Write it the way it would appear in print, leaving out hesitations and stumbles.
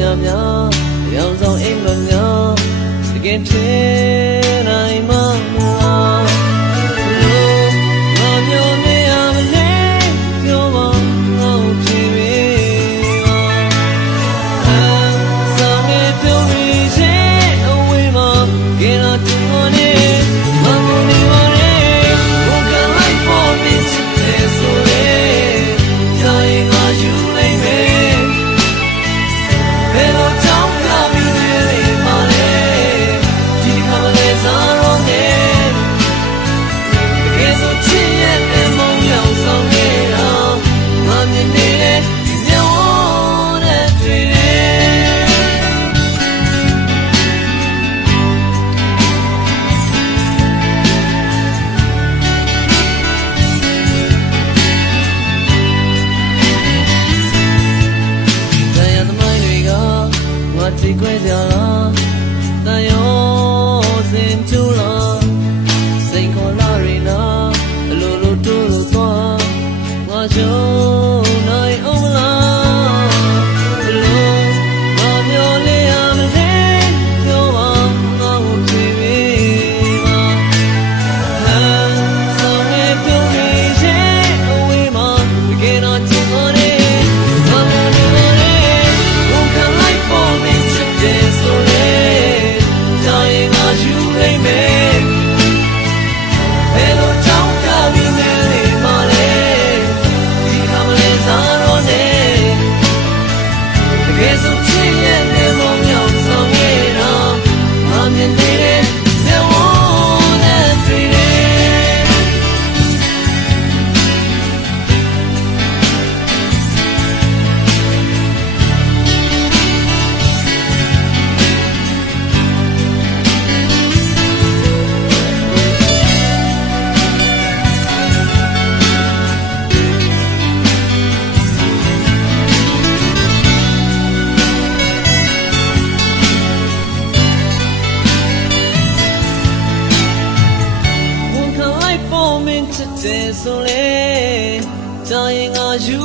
ညများရောင်ဆောင်အိမ်မများတကယ်ဖြစ်နိုင်မှာမလားလို့ငါမျိုးနေရမလဲပြောပါငါ့ကိုဖြေပေးပါဆောင်နေပြုံးနေရဲ့အဝေးမှာကဲတော့တူမနေမမနေပါနဲ့ဘုကလိုက်ပေါ်နေချစ်တယ်ဆိုလေတိုင်းငါယူလိုက်မယ်ဘယ်လိုကြောင့်လာပြီးနေမှာလဲဒီခါလဲစားတော့နေတကယ်ဆိုချစ်ရဲ့တဲ့မောင်ရောက်ဆောင်နေတာငါမြင်နေတဲ့ဒီမျက်ဝန်းနဲ့တွေ့တယ်တရားသမိုင်းတွေကငါကြည့်ခွဲကြလားတန်ရောစင်ကျူလားစိန်ခေါ်လာရီနာအလိုလိုတိုးလို့သွားငါချုံနိုင်အောင်မလားဘလို့ငါမျောလေးရမလဲပြောပါငါ့ကိုဖြေပေးပါဆောင်နေပြုံးနေရဲ့အဝေးမှာတကယ်တော့ချစ်ခေါ်နေငါမနေပါနဲ့ဘုခံလိုက်ပေါ်နေချစ်တယ်ဆိုလေတိုင်းငါယူလိုက်မယ်ဘယ်လိုကြောင့်ကပြီးနေလေမလဲဒီခါမလဲစားတော့နေတကယ်ဆိုချစ်ရဲ့နေမောင်ရောက်ဆောင်နေတာငါမြင်နေတဲ့မျက်ဝန်းနဲ့တွေ့တယ်တယ်ဆိုလေတိုင်းငါယူ